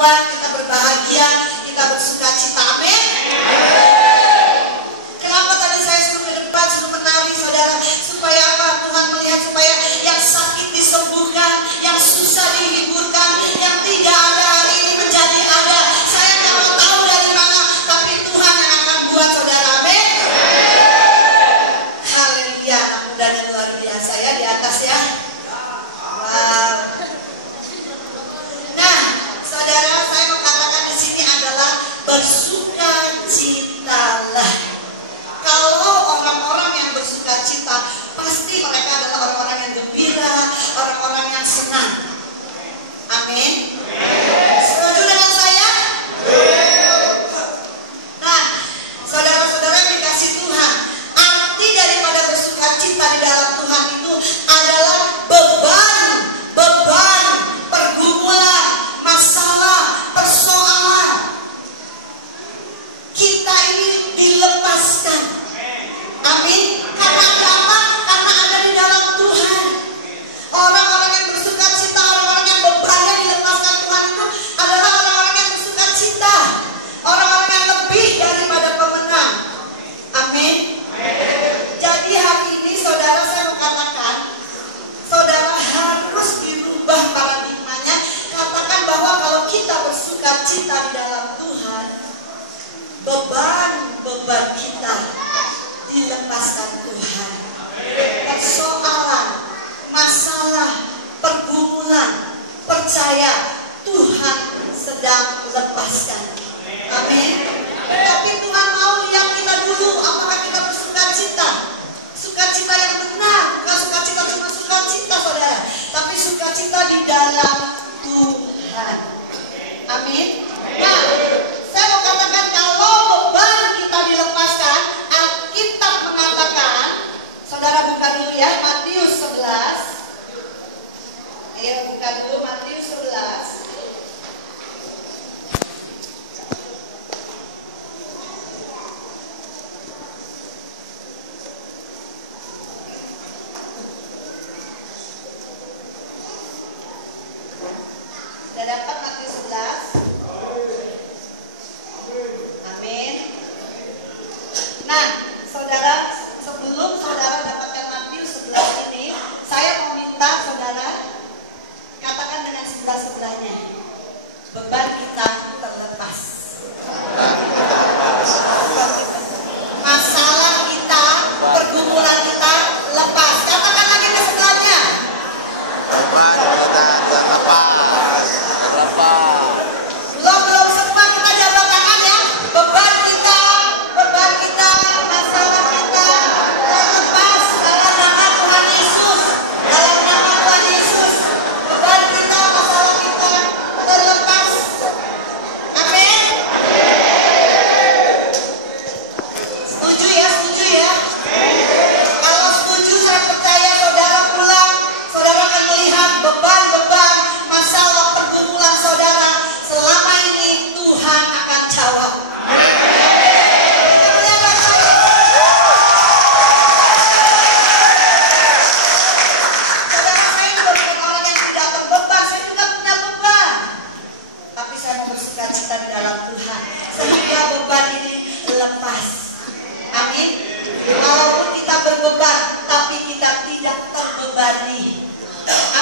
Tuhan, kita berbahagia, kita bersuka cita. Amin. Kenapa tadi saya suruh ke depan, suruh menari saudara? Supaya apa? Tuhan melihat supaya yang sakit disembuhkan, yang susah dihiburkan, yang tidak ada hari ini menjadi ada. Saya nggak mau tahu dari mana, tapi Tuhan yang akan buat saudara. Amin. Haleluya. Anak mudanya luar biasa ya di atas ya. Wow. Nah, saudara, saya mau katakan di sini adalah bersukacitalah. Kalau orang-orang yang bersuka cita, pasti mereka adalah orang-orang yang gembira, orang-orang yang senang. Amin. Setuju dengan saya? Nah, saudara-saudara yang dikasih Tuhan, arti daripada bersuka cita di dalam Tuhan itu adalah beban, pergumulan, masalah, persoalan. Kita ini dilepaskan. Amin. Karena apa? Karena ada di dalam Tuhan. Orang-orang yang bersuka cita, orang-orang yang bebannya dilepaskan Tuhan itu adalah orang-orang yang bersuka cita, orang-orang yang lebih daripada pemenang. Amin. Jadi hari ini saudara, saya mau katakan, saudara harus dirubah paradigmanya. Katakan bahwa kalau kita bersuka cita di dalam Tuhan, beban kita dilepaskan Tuhan. Persoalan, masalah, pergumulan, percaya Tuhan sedang lepaskan. Amin. Tapi Tuhan mau lihat kita dulu, apakah kita bersuka cita? Sukacita yang benar, bukan sukacita cuma sukacita saudara, tapi sukacita di dalam Tuhan. Amin. Nah, saya mau katakan kalau beban kita dilepaskan, Alkitab mengatakan, saudara buka dulu ya, Matius 11. Ayo buka dulu Matius 11. Sudah dapat Matius 11? Amin. Nah, saudara, sebelum saudara dapatkan Matius 11 ini, saya mau minta saudara katakan dengan sebelah-sebelahnya, beban kita terlepas. Masalah kita, pergumulan kita lepas. Katakan lagi ke sebelahnya. Beban kita terlepas. Belum semua kita jabat tangan ya. Beban kita, masalah kita terlepas dalam nama Tuhan Yesus. Dalam nama Tuhan Yesus, beban kita, masalah kita terlepas. Amin. Setuju ya? Kalau setuju, saya percaya saudara pulang, saudara akan melihat beban-beban, masalah, pergumulan saudara selama ini Tuhan akan jawab. Saudara, saya juga bukan orang yang tidak terbeban, saya juga punya beban. Tapi saya mau bersuka cita di dalam Tuhan, sehingga beban ini lepas. Amin. Walaupun kita berbeban, tapi kita tidak terbebani.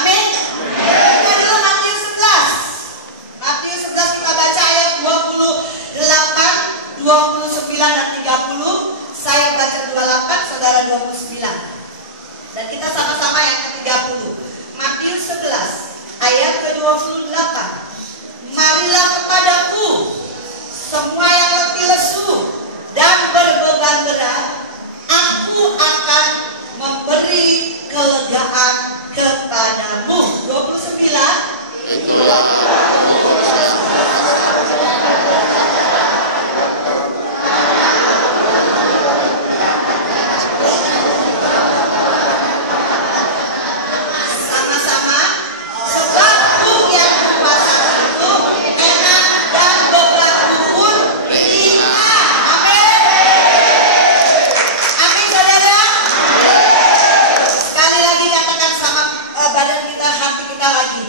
Amin. Kita dulu Matius 11. Matius 11 kita baca ayat 28, 29 dan 30. Saya baca 28, saudara 29. Dan kita sama-sama yang ke-30. Matius 11 ayat ke-28. Marilah kepadaku semua yang letih lesu dan berbeban berat, aku akan memberi kelegaan kepadamu. 29. Sama-sama. Sebab Bukit yang kuasa itu enak dan bebanku pun ringan. Amin. Amin saudara. Sekali lagi katakan sama badan kita, hati kita lagi.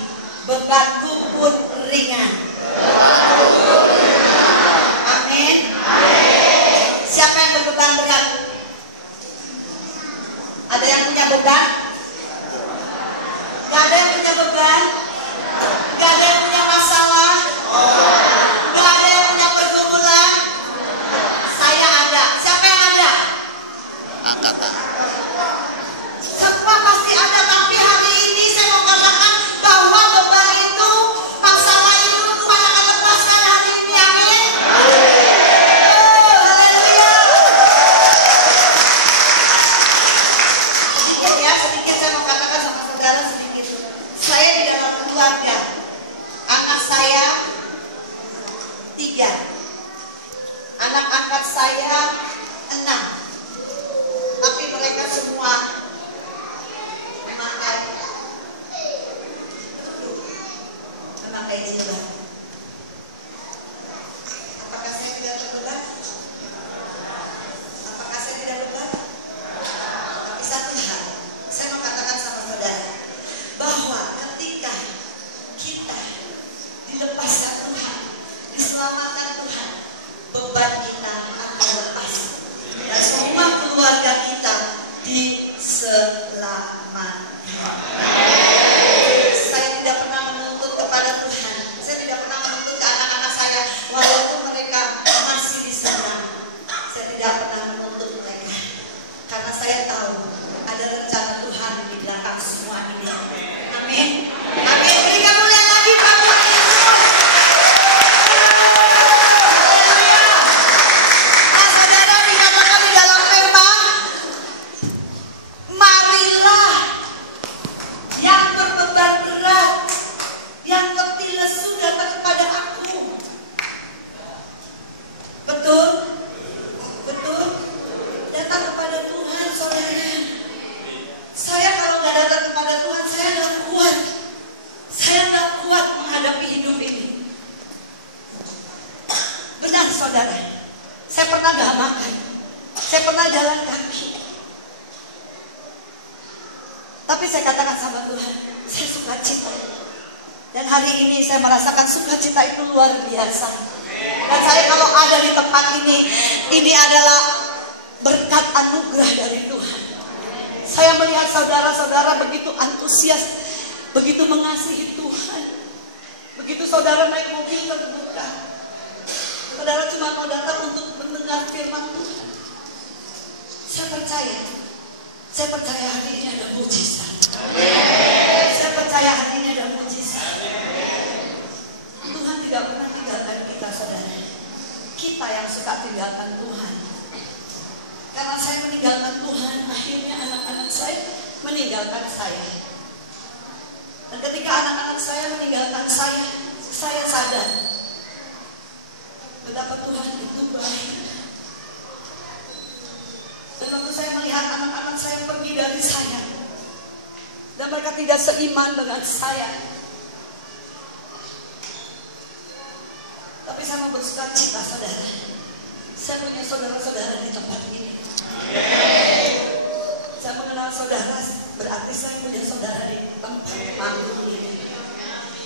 Bebanku pun ringan. Ada yang punya beban? Gak ada yang punya beban? Gak ada yang punya masalah? Gak ada yang punya pergumulan? Saya ada. Siapa yang ada? Angkat tangan. Semua pasti ada, tapi hari ini saya mau katakan bahwa beban itu, masalah itu Tuhan akan lepaskan hari ini. Amin. Haleluya. Sedikit ya, sedikit saya mau katakan sama saudara sedikit. Saya di dalam keluarga, anak saya 3, anak angkat saya 6, tapi mereka semua memakai jilbab. Apakah saya tidak berbeban? Apakah saya tidak berbeban? Tapi satu hal, saya mau katakan sama saudara, bahwa ketika kita dilepaskan Tuhan, diselamatkan Tuhan, beban kita akan lepas. Dan semua keluarga kita diselamatkan. Saya tidak pernah menuntut kepada Tuhan. Saya tidak pernah menuntut ke anak-anak saya, walaupun mereka masih di sana. Saya tidak pernah menuntut mereka, karena saya tahu ada rencana Tuhan di belakang semua ini. Amin. Amin. Beri kemuliaan lagi Pak Tuhan Yesus. Haleluya. Nah, saudara, dikatakan di dalam firman, marilah yang berbeban berat, yang letih lesu datang kepada aku. Betul? Betul? Datang kepada Tuhan, saudara. Saya kalau nggak datang kepada Tuhan, saya nggak kuat. Saya nggak kuat menghadapi hidup ini. Benar, saudara. Saya pernah nggak makan. Saya pernah jalan kaki. Tapi saya katakan sama Tuhan, saya sukacita. Dan hari ini saya merasakan sukacita itu luar biasa. Dan saya kalau ada di tempat ini adalah berkat anugerah dari Tuhan. Saya melihat saudara-saudara begitu antusias, begitu mengasihi Tuhan. Begitu saudara naik mobil terbuka, saudara cuma mau datang untuk mendengar firman Tuhan. Saya percaya hari ini ada mujizat. Saya percaya hari ini ada mujizat. Tuhan tidak pernah tinggalkan kita, saudara. Kita yang suka tinggalkan Tuhan. Karena saya meninggalkan Tuhan, akhirnya anak-anak saya meninggalkan saya. Dan ketika anak-anak saya meninggalkan saya sadar betapa Tuhan itu baik. Dan waktu saya melihat anak-anak saya pergi dari saya, dan mereka tidak seiman dengan saya, tapi saya mau bersuka cita, saudara. Saya punya saudara-saudara di tempat ini. Saya mengenal saudara, berarti saya punya saudara di tempat manggung ini.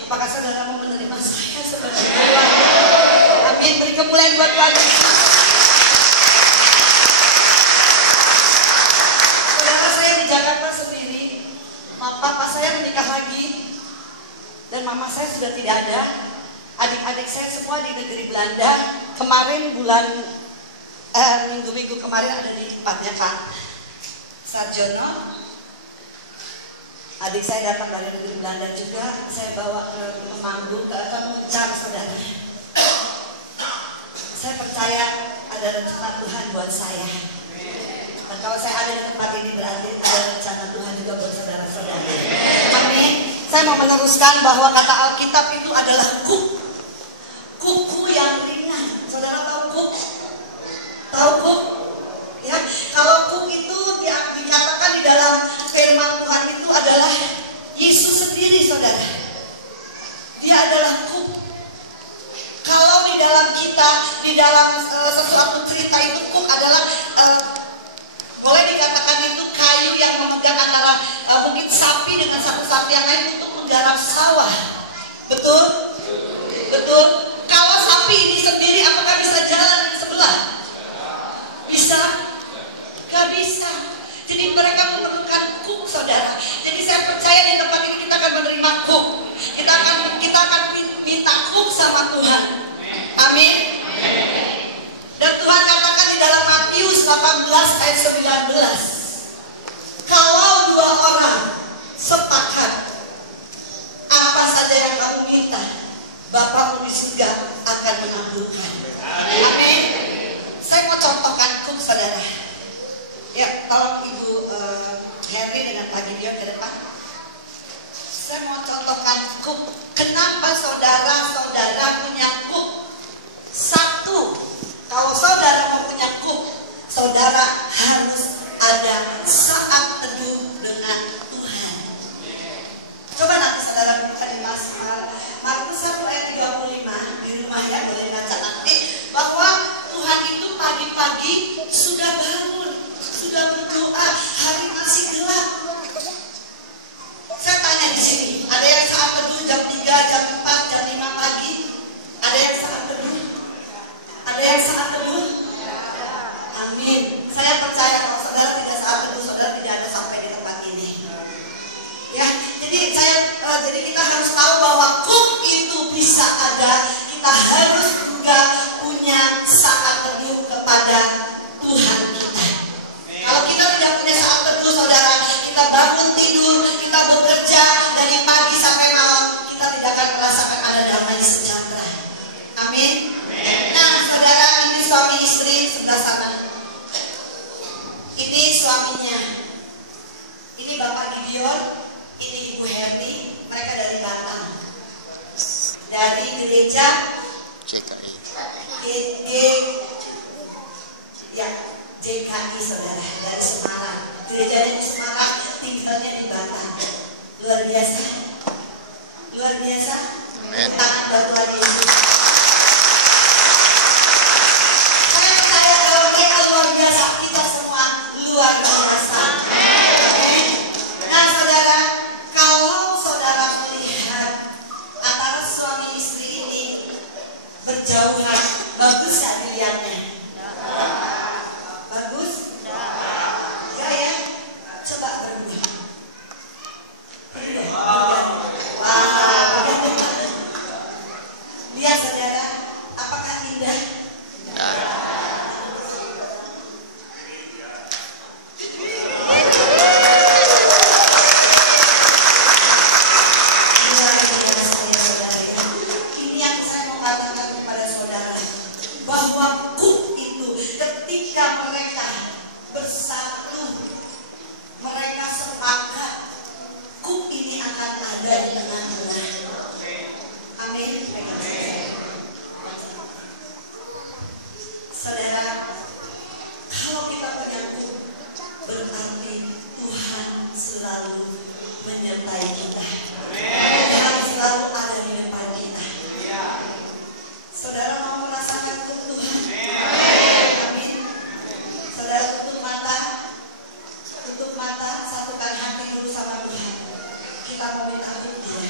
Apakah saudara mau menerima saya sebagai keluarga? Amin. Beri kemuliaan buat Tuhan. Saudara, saya di Jakarta sendiri. Papa saya menikah lagi, dan mama saya sudah tidak ada. Adik-adik saya semua di negeri Belanda. Kemarin minggu-minggu kemarin ada di tempatnya Pak Sarjono. Adik saya datang dari negeri Belanda juga. Saya bawa ke Temanggung, ke Muncar, saudara. Saya percaya ada rencana Tuhan buat saya. Dan kalau saya ada di tempat ini berarti ada rencana Tuhan juga buat saudara-saudara. Amin. Saya mau meneruskan bahwa kata Alkitab itu adalah kuku yang ringan. Saudara tahu kuk? Tahu kuk? Ya, kalau kuk itu dikatakan di dalam firman Tuhan itu adalah Yesus sendiri, saudara. Dia adalah kuk. Kalau di dalam kita, di dalam sesuatu cerita itu kuk adalah boleh dikatakan itu kayu yang memegang antara mungkin sapi dengan satu sapi yang lain untuk menggarap sawah. Betul? Betul? Kalau sapi ini sendiri apakah bisa jalan di sebelah? Bisa? Gak bisa. Jadi Jadi mereka memerlukan kuk, saudara. Jadi saya percaya di tempat ini kita akan menerima kuk. Kita akan minta kuk sama Tuhan. Amin. Dan Tuhan katakan di dalam Matius 18 ayat 19, kalau 2 orang sepakat apa saja yang kamu minta, Bapakmu di surga akan mengabulkan. Amin. Saya mau contohkan kuk, saudara. Ya, tolong Ibu Herli dengan Pak Gideon ke depan. Saya mau contohkan kuk. Kenapa saudara-saudara punya kuk? Satu, kalau saudara mau punya kuk, saudara harus ada saat teduh dengan Tuhan. Coba nanti saudara buka di Markus 1 ayat 35 di rumah ya, boleh baca nanti, bahwa Tuhan itu pagi-pagi sudah bangun, sudah berdoa, hari masih gelap. Saya tanya di sini, ada yang saat teduh jam 3, jam 4, jam 5 pagi? Ada yang saat teduh? Ada yang saat teduh? Amin. Saya percaya kalau saudara tidak saat teduh, saudara tidak ada sampai di tempat ini. Ya, jadi kita harus tahu bahwa kuk itu bisa ada. Kita harus juga punya saat teduh kepada Tuhan kita. Kalau kita tidak punya saat teduh, saudara, kita bangun tidur, kita bekerja dari pagi sampai malam, kita tidak akan merasakan ada damai sejahtera. Amin. Nah, saudara, ini suami istri sebelah sana. Ini suaminya. Ini Bapak Gideon, ini Ibu Herli, mereka dari Batam. Dari gereja JKI, saudara, dari Semarang. Gerejanya di Semarang, tinggalnya di Batam. Luar biasa. Luar biasa. Tangan buat Tuhan Yesus. Saya percaya kalau mereka luar biasa, kita semua luar biasa. Nah, saudara, kalau saudara melihat antara suami istri ini berjauhan, bagus gak dilihatnya? Bagus? Ya. Coba berdua. Wow. Lihat, saudara, apakah indah? Bahwa kuk itu ketika mereka bersatu, mereka sepakat, kuk ini akan ada di tengah-tengah. Amin. Saudara, kalau kita punya kuk, berarti Tuhan selalu menyertai kita. Tuhan selalu ada di depan kita. Saudara mau merasakan kuk Tuhan? Amin. Saudara tutup mata, satukan hati dulu sama Tuhan. Kita mau minta kuk Dia.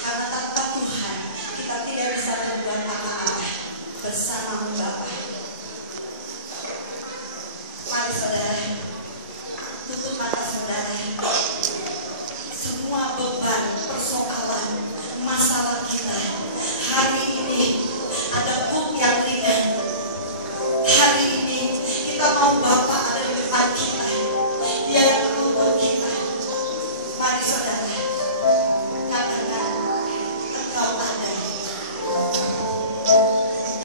Karena tanpa Tuhan kita tidak bisa berbuat apa-apa bersama Bapa. Mari saudara, tutup mata saudara. Semua beban, persoalan, masalah kita hari ini ada kuk yang ringan. Hari ini kita mau Bapa ada di depan kita.